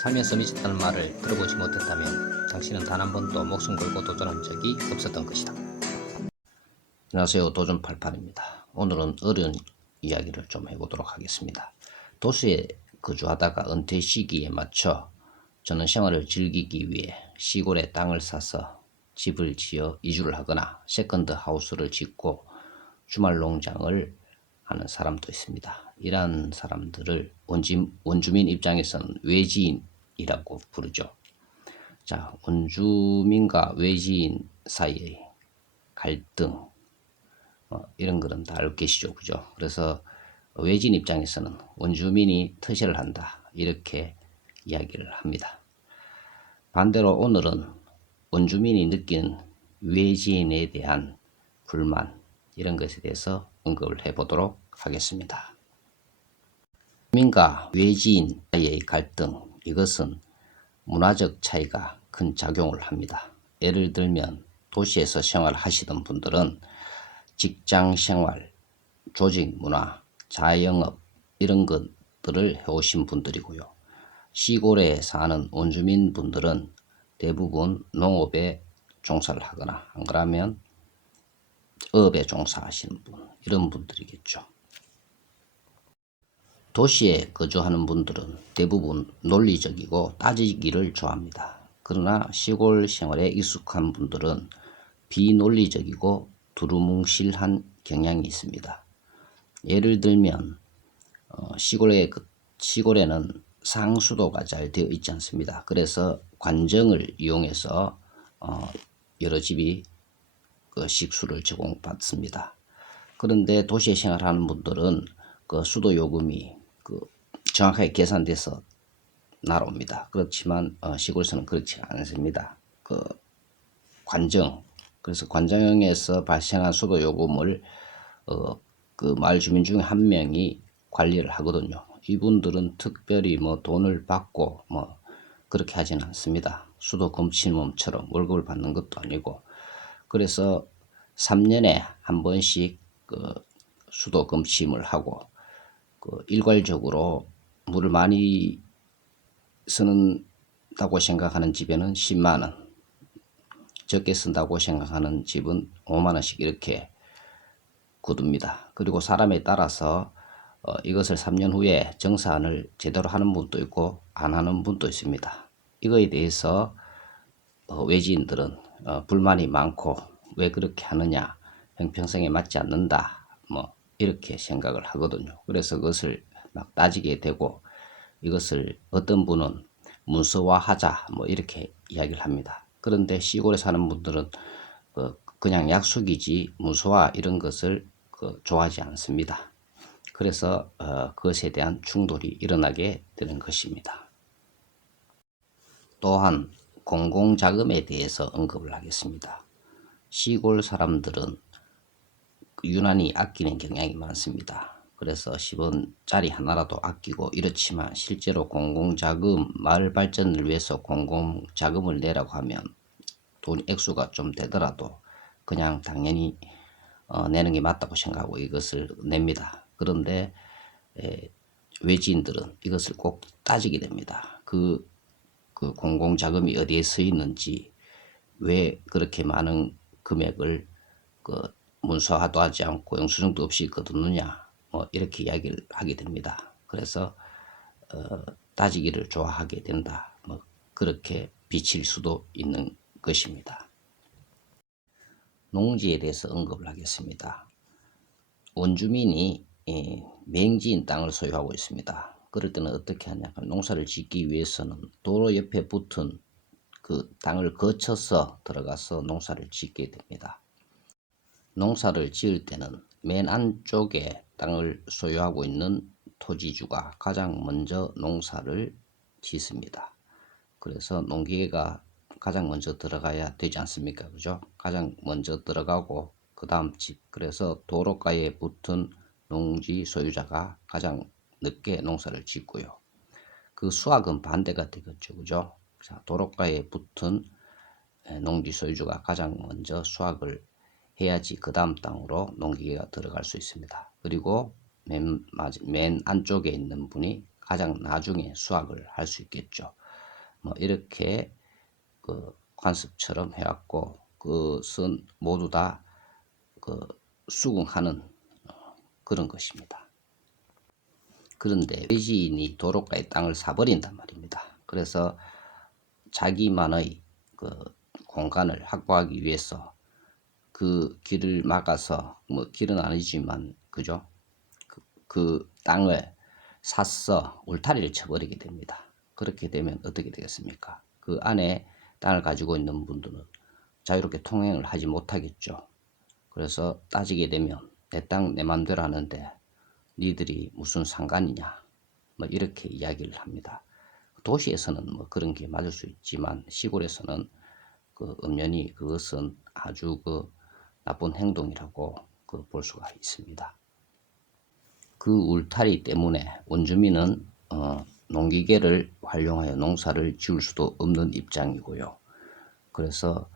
살면서 미쳤다는 말을 들어보지 못했다면 당신은 단 한 번도 목숨 걸고 도전한 적이 없었던 것이다. 안녕하세요. 도전88입니다. 오늘은 어려운 이야기를 좀 해보도록 하겠습니다. 도시에 거주하다가 은퇴 시기에 맞춰 저는 생활을 즐기기 위해 시골에 땅을 사서 집을 지어 이주를 하거나 세컨드 하우스를 짓고 주말 농장을 하는 사람도 있습니다. 이러한 사람들을 원주민 입장에서는 외지인이라고 부르죠. 자, 원주민과 외지인 사이의 갈등, 이런 거는 다 알고 계시죠, 그죠? 그래서 외지인 입장에서는 원주민이 터세를 한다, 이렇게 이야기를 합니다. 반대로 오늘은 원주민이 느끼는 외지인에 대한 불만, 이런 것에 대해서 언급을 해보도록 하겠습니다. 주민과 외지인 사이의 갈등, 이것은 문화적 차이가 큰 작용을 합니다. 예를 들면 도시에서 생활하시던 분들은 직장 생활, 조직 문화, 자영업 이런 것들을 해오신 분들이고요. 시골에 사는 원주민 분들은 대부분 농업에 종사를 하거나 안 그러면 어업에 종사하시는 분, 이런 분들이겠죠. 도시에 거주하는 분들은 대부분 논리적이고 따지기를 좋아합니다. 그러나 시골 생활에 익숙한 분들은 비논리적이고 두루뭉실한 경향이 있습니다. 예를 들면 시골에는 상수도가 잘 되어 있지 않습니다. 그래서 관정을 이용해서 여러 집이 그 식수를 제공받습니다. 그런데 도시에 생활하는 분들은 그 수도 요금이 정확하게 계산돼서 날아옵니다. 그렇지만 시골에서는 그렇지 않습니다. 그래서 관정에서 발생한 수도 요금을 그 마을 주민 중에 한 명이 관리를 하거든요. 이분들은 특별히 돈을 받고 그렇게 하지는 않습니다. 수도 검침범처럼 월급을 받는 것도 아니고, 그래서 3년에 한 번씩 수도 검침을 하고, 일괄적으로 물을 많이 쓰는다고 생각하는 집에는 10만 원, 적게 쓴다고 생각하는 집은 5만 원씩 이렇게 거둡니다. 그리고 사람에 따라서 이것을 3년 후에 정산을 제대로 하는 분도 있고 안 하는 분도 있습니다. 이거에 대해서 외지인들은 불만이 많고, 왜 그렇게 하느냐, 형평성에 맞지 않는다, 이렇게 생각을 하거든요. 그래서 그것을 막 따지게 되고, 이것을 어떤 분은 문서화하자 이렇게 이야기를 합니다. 그런데 시골에 사는 분들은 그냥 약속이지 문서화 이런 것을 좋아하지 않습니다. 그래서 그것에 대한 충돌이 일어나게 되는 것입니다. 또한 공공자금에 대해서 언급을 하겠습니다. 시골 사람들은 유난히 아끼는 경향이 많습니다. 그래서 10원짜리 하나라도 아끼고 이렇지만 실제로 공공자금, 마을 발전을 위해서 공공자금을 내라고 하면 돈 액수가 좀 되더라도 그냥 당연히 내는 게 맞다고 생각하고 이것을 냅니다. 그런데 외지인들은 이것을 꼭 따지게 됩니다. 그 공공자금이 어디에 서 있는지, 왜 그렇게 많은 금액을 문서화도 하지 않고 영수증도 없이 거두느냐, 이렇게 이야기를 하게 됩니다. 그래서 따지기를 좋아하게 된다, 그렇게 비칠 수도 있는 것입니다. 농지에 대해서 언급을 하겠습니다. 원주민이 맹지인 땅을 소유하고 있습니다. 그럴 때는 어떻게 하냐, 농사를 짓기 위해서는 도로 옆에 붙은 그 땅을 거쳐서 들어가서 농사를 짓게 됩니다. 농사를 지을 때는 맨 안쪽에 땅을 소유하고 있는 토지주가 가장 먼저 농사를 짓습니다. 그래서 농기계가 가장 먼저 들어가야 되지 않습니까? 그죠? 가장 먼저 들어가고 그 다음 집, 그래서 도로가에 붙은 농지 소유자가 가장 늦게 농사를 짓고요. 그 수확은 반대가 되겠죠. 그죠? 자, 도로가에 붙은 농지 소유주가 가장 먼저 수확을 해야지 그 다음 땅으로 농기계가 들어갈 수 있습니다. 그리고 맨 안쪽에 있는 분이 가장 나중에 수확을 할 수 있겠죠. 뭐 이렇게 그 관습처럼 해왔고 그것은 모두 다 그 수긍하는 그런 것입니다. 그런데 외지인이 도로가의 땅을 사버린단 말입니다. 그래서 자기만의 그 공간을 확보하기 위해서 그 길을 막아서 뭐 길은 아니지만 그죠? 그 땅을 샀어 울타리를 쳐버리게 됩니다. 그렇게 되면 어떻게 되겠습니까? 그 안에 땅을 가지고 있는 분들은 자유롭게 통행을 하지 못하겠죠. 그래서 따지게 되면 내 땅 내 맘대로 하는데 니들이 무슨 상관이냐 뭐 이렇게 이야기를 합니다. 도시에서는 뭐 그런 게 맞을 수 있지만 시골에서는 그 엄연히 그것은 아주 그 나쁜 행동이라고 그 볼 수가 있습니다. 그 울타리 때문에 원주민은 농기계를 활용하여 농사를 지을 수도 없는 입장이고요. 그래서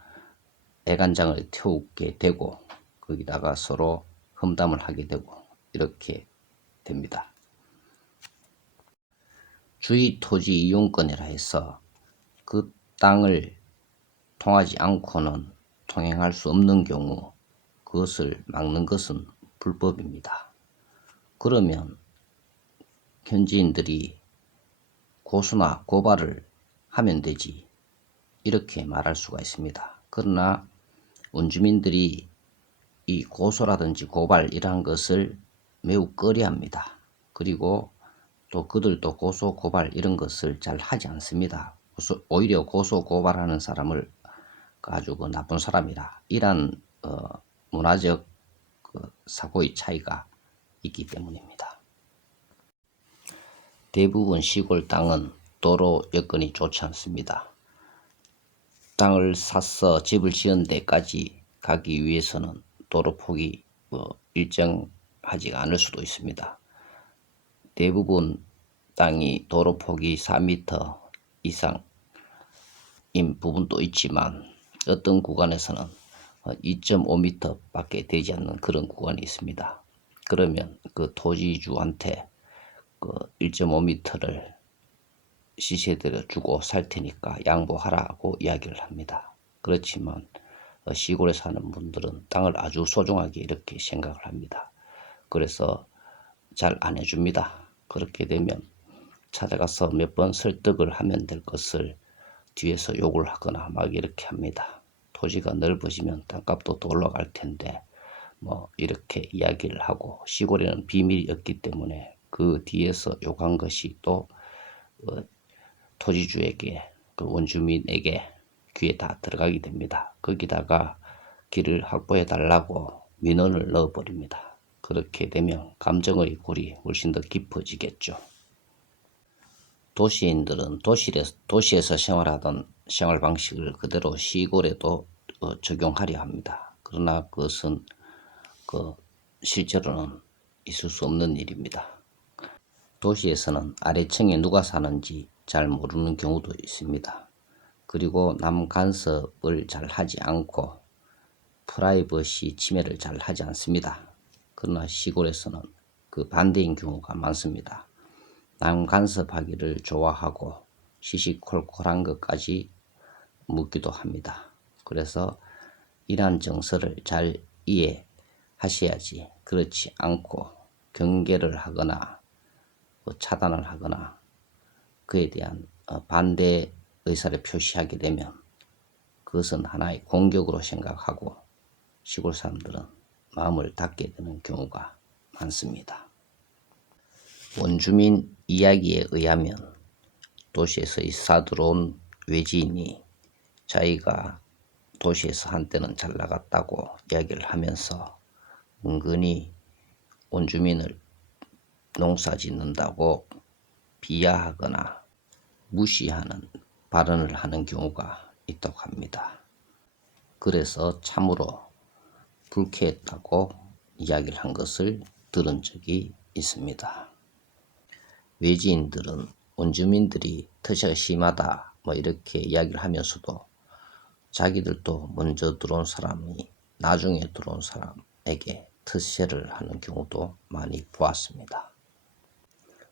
애간장을 태우게 되고 거기다가 서로 험담을 하게 되고 이렇게 됩니다. 주의 토지 이용권이라 해서 그 땅을 통하지 않고는 통행할 수 없는 경우 그것을 막는 것은 불법입니다. 그러면 현지인들이 고소나 고발을 하면 되지 이렇게 말할 수가 있습니다. 그러나 원주민들이 이 고소라든지 고발 이러한 것을 매우 꺼려합니다. 그리고 또 그들도 고소 고발 이런 것을 잘 하지 않습니다. 오히려 고소 고발하는 사람을 아주 그 나쁜 사람이라 이런 문화적 그 사고의 차이가 있기 때문입니다. 대부분 시골 땅은 도로 여건이 좋지 않습니다. 땅을 사서 집을 지은 데까지 가기 위해서는 도로 폭이 일정하지가 않을 수도 있습니다. 대부분 땅이 도로 폭이 4m 이상인 부분도 있지만 어떤 구간에서는 2.5m 밖에 되지 않는 그런 구간이 있습니다. 그러면 그 토지주한테 그 1.5m를 시세대로 주고 살 테니까 양보하라고 이야기를 합니다. 그렇지만 시골에 사는 분들은 땅을 아주 소중하게 이렇게 생각을 합니다. 그래서 잘 안 해줍니다. 그렇게 되면 찾아가서 몇 번 설득을 하면 될 것을 뒤에서 욕을 하거나 막 이렇게 합니다. 토지가 넓어지면 땅값도 더 올라갈 텐데 뭐 이렇게 이야기를 하고 시골에는 비밀이 없기 때문에 그 뒤에서 욕한 것이 또 토지주에게 그 원주민에게 귀에 다 들어가게 됩니다. 거기다가 길을 확보해 달라고 민원을 넣어버립니다. 그렇게 되면 감정의 골이 훨씬 더 깊어지겠죠. 도시인들은 도시에서 생활하던 생활 방식을 그대로 시골에도 적용하려 합니다. 그러나 그것은 실제로는 있을 수 없는 일입니다. 도시에서는 아래층에 누가 사는지 잘 모르는 경우도 있습니다. 그리고 남 간섭을 잘 하지 않고 프라이버시 침해를 잘 하지 않습니다. 그러나 시골에서는 그 반대인 경우가 많습니다. 남 간섭하기를 좋아하고 시시콜콜한 것까지 묻기도 합니다. 그래서 이러한 정서를 잘 이해하셔야지 그렇지 않고 경계를 하거나 차단을 하거나 그에 대한 반대 의사를 표시하게 되면 그것은 하나의 공격으로 생각하고 시골 사람들은 마음을 닫게 되는 경우가 많습니다. 원주민 이야기에 의하면 도시에서 이사 들어온 외지인이 자기가 도시에서 한때는 잘 나갔다고 이야기를 하면서 은근히 원주민을 농사 짓는다고 비하하거나 무시하는 발언을 하는 경우가 있다고 합니다. 그래서 참으로 불쾌했다고 이야기를 한 것을 들은 적이 있습니다. 외지인들은 원주민들이 터세가 심하다 뭐 이렇게 이야기를 하면서도 자기들도 먼저 들어온 사람이 나중에 들어온 사람에게 터세를 하는 경우도 많이 보았습니다.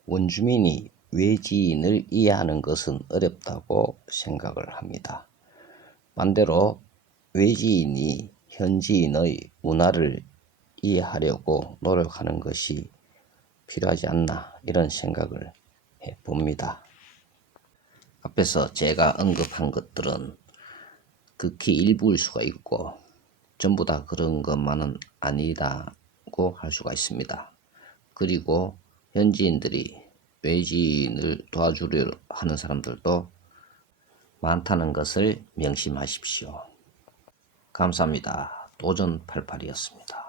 원주민이 외지인을 이해하는 것은 어렵다고 생각을 합니다. 반대로 외지인이 현지인의 문화를 이해하려고 노력하는 것이 필요하지 않나 이런 생각을 해봅니다. 앞에서 제가 언급한 것들은 극히 일부일 수가 있고 전부 다 그런 것만은 아니라고 할 수가 있습니다. 그리고 현지인들이 외지인을 도와주려 하는 사람들도 많다는 것을 명심하십시오. 감사합니다. 도전88이었습니다.